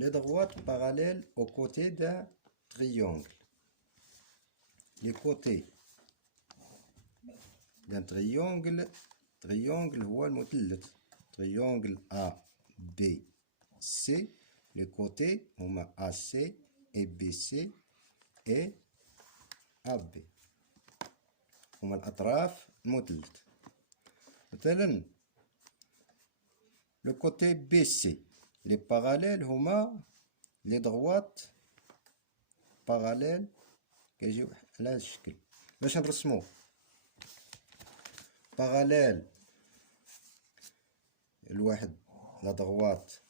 les droites parallèles aux côtés d'un triangle. Les côtés d'un triangle هو المثلث. triangle ABC. Les côtés هما AC et BC et AB. هما الأطراف المثلث. مثلا le côté BC. Les parallèles هما les droites parallèles كيجيو على هذا الشكل. باش نرسمو parallèle الواحد la droite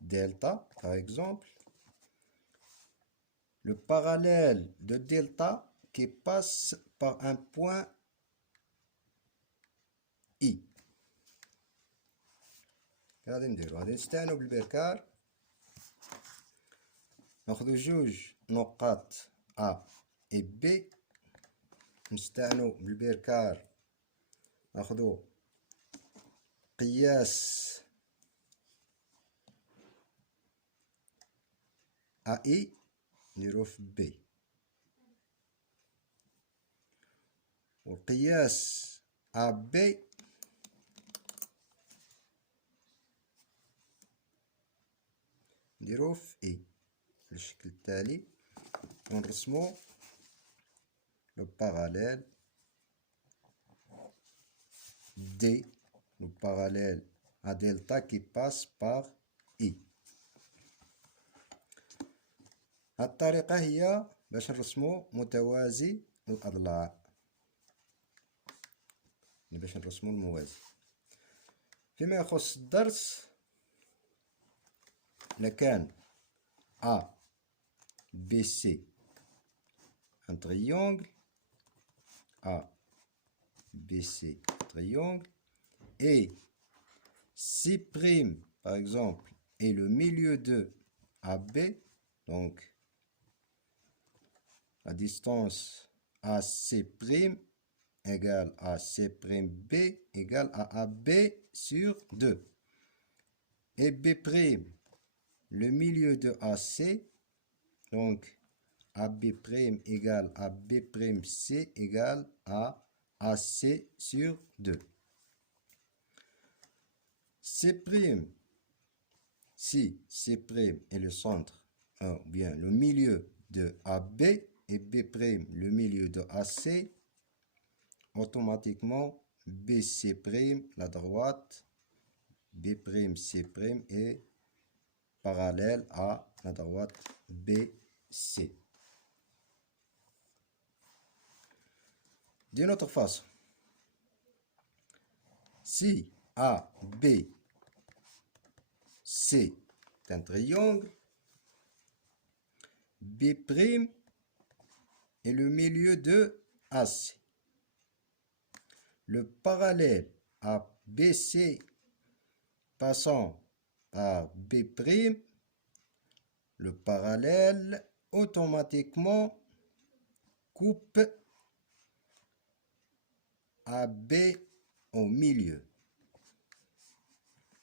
delta par exemple, le parallèle de delta qui passe par un point I. غادي نديرو غادي نستعينو بالبركار، ناخدو جوج نقاط A et B، نستعينو بالبركار ناخدو قياس AI نديروه في B، وقياس AB نديروه في I بالشكل التالي، ونرسمو لو باراليل D، le parallèle à delta qui passe par I. هاد الطريقة هي باش نرسمو متوازي الأضلاع، باش نرسمو الموازي. فيما يخص الدرس، لكان A BC un triangle A BC triangle et C' par exemple est le milieu de AB, donc la distance AC' égale à C'B égale à AB sur 2, et B', le milieu de AC, donc AB' égale à B'C égale à AC sur 2. C', si C' est le centre, ou bien le milieu de AB, et B', le milieu de AC, automatiquement BC', la droite, B'C' est parallèle à la droite BC. D'une autre façon, si AB c'est un triangle, B' est le milieu de AC. Le parallèle à BC passant par B', le parallèle automatiquement coupe AB au milieu.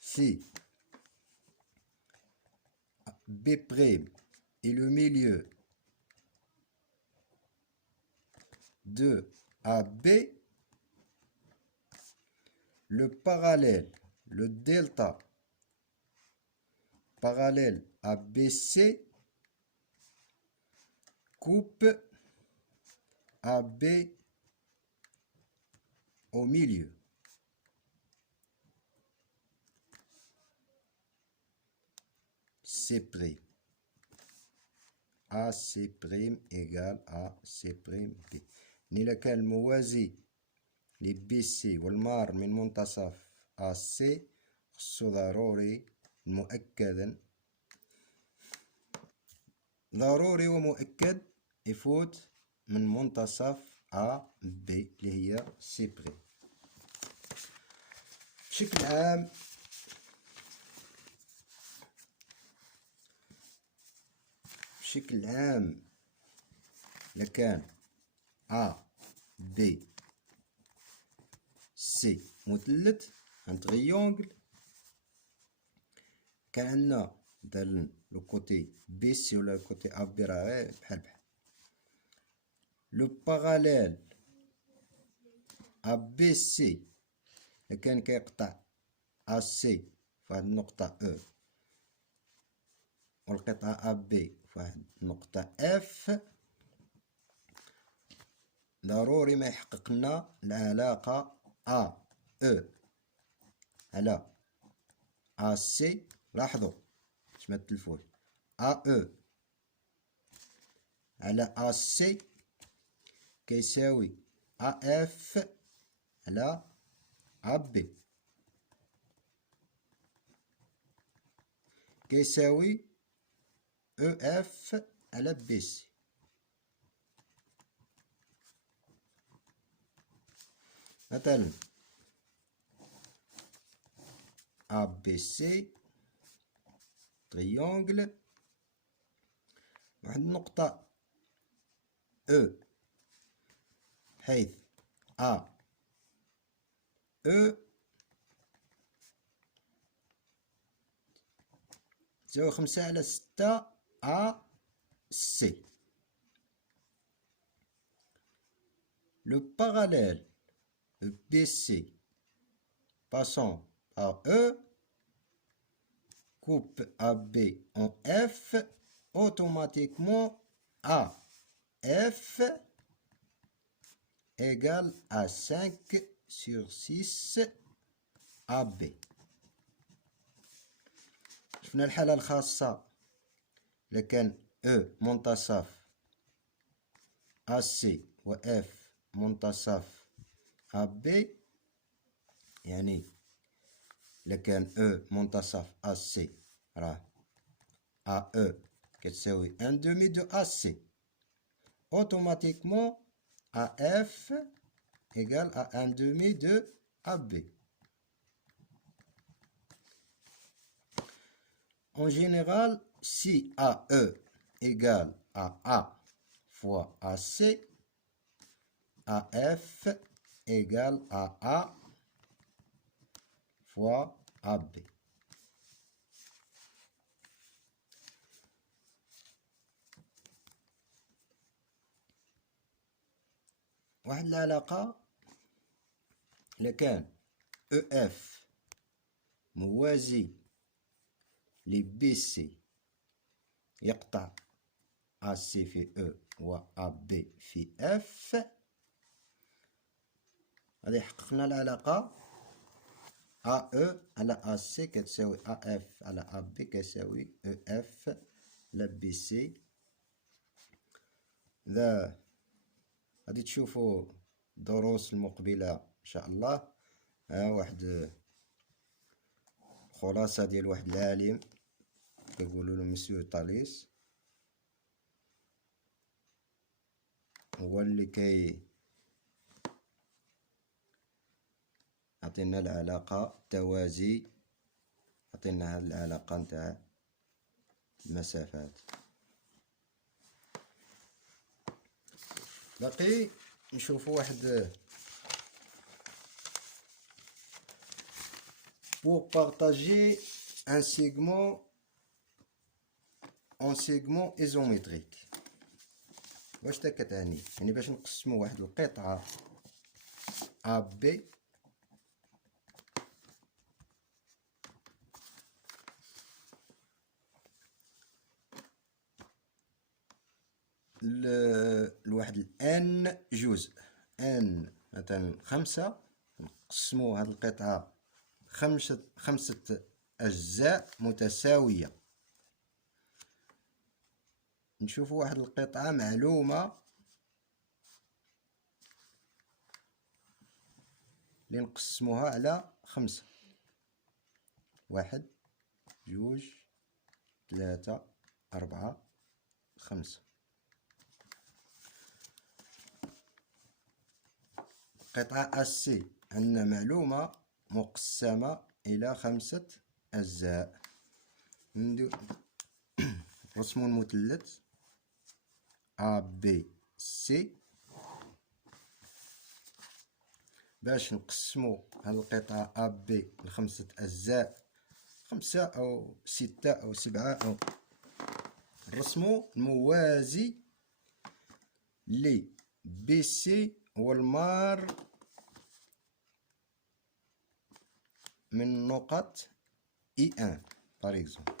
Si B' est le milieu de AB, le parallèle, le delta parallèle à BC coupe AB au milieu. C'. AC' égale à C'B. إذا كان الموازي ل BC والمار من منتصف AC خصو ضروري ومؤكد يفوت من منتصف AB اللي هي C'. بشكل عام لكان A B C مثلث un triangle، كان عندنا مثلا لو كوتي بي سي ولا كوتي ا بي راه غير بحال بحال. لو باراليل ا بي سي كان كيقطع ا سي فواحد النقطة او، والقطعة ا بي فواحد النقطة اف، ضروري ما يحقق لنا العلاقة ا او على ا سي. لاحظوا باش ما تلفوش، ا او على ا سي كيساوي ا اف على ا بي، كيساوي او اف على بي سي. مثلا ا بي سي تريونغل، واحد النقطة او حيث ا او تساوي 5/6 ا سي. Le parallèle BC passant par E coupe AB en F, automatiquement AF égale à 5/6 AB. شفنا الحالة الخاصة إذا كان E منتصف AC و F منتصف AB، يعني إذا كان E منتصف AC راه AE كتساوي 1/2 دو AC، automatiquement AF égale à 1/2 de AB. En général, si AE égale à A fois AC, AF égale à A fois AB. واحد العلاقة إلا كان EF موازي ل BC يقطع AC في E و AB في F، غادي يحقق لنا العلاقة AE على AC كتساوي AF على AB كيساوي EF على BC. إذا غادي تشوفوا الدروس المقبلة إن شاء الله، واحد خلاصة ديال واحد العالم كيقولوا له مسيو طاليس، هو اللي عطينا العلاقة توازي، عطينا هاد العلاقة نتاع المسافات. باقي نشوفوا واحد pour partager un segment en segment isométrique. واش تا كتعني؟ يعني باش نقسموا واحد القطعة AB لواحد الان جزء، ان مثلا 5، نقسموا هاد القطعة 5 أجزاء متساوية. نشوفوا واحد القطعة معلومة اللي نقسموها على 5، 1 2 3 4 5. قطعة AC عندنا معلومة مقسمة إلى 5 أجزاء. رسم مثلث ABC باش نقسمو هاد القطعة AB ل5 أجزاء، 5 أو 6 أو 7 أو نرسمو الموازي ل بي سي والمار من نقط اي ان باغ اكزومبل.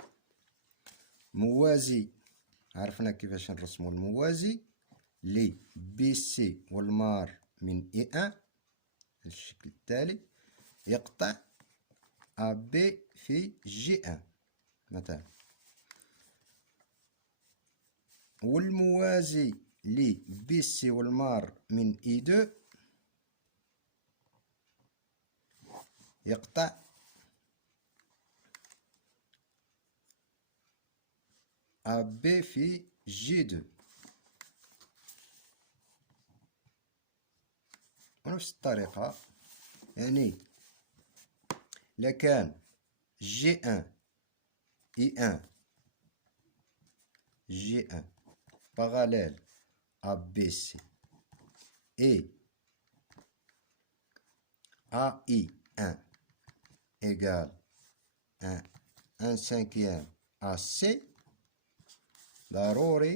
موازي عرفنا كيفاش نرسمو الموازي ل بي سي والمار من اي ان الشكل التالي: يقطع ا بي في جي ان مثلا. والموازي ل بي سي والمار من اي دو يقطع ا بي في جي دو. ونفس الطريقة يعني إلا كان جي ان اي ان جي ان parallèle à BC et AI1 égale 1/5 AC، ضروري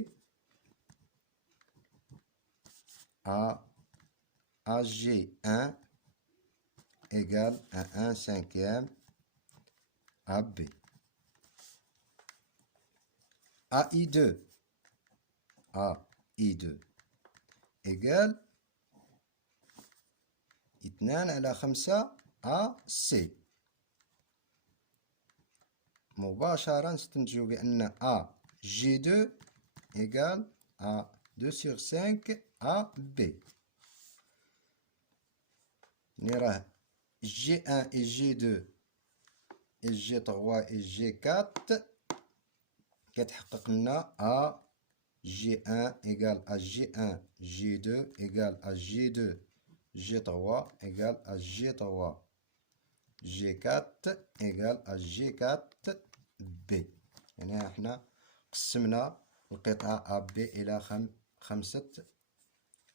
AG1 égale 1/5 AB. AI2 égale 2/5 AC. مباشرة نستنتجو بأن AG2 égale 2/5 AB. نراه G1 et G2 et G3 et G4 كتحقق لنا G1 égale à G1 G2 égale à G2 G3 égale à G3 G4 égale à G4 B. يعني احنا قسمنا القطعة AB إلى 5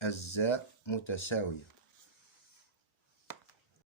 أجزاء متساوية.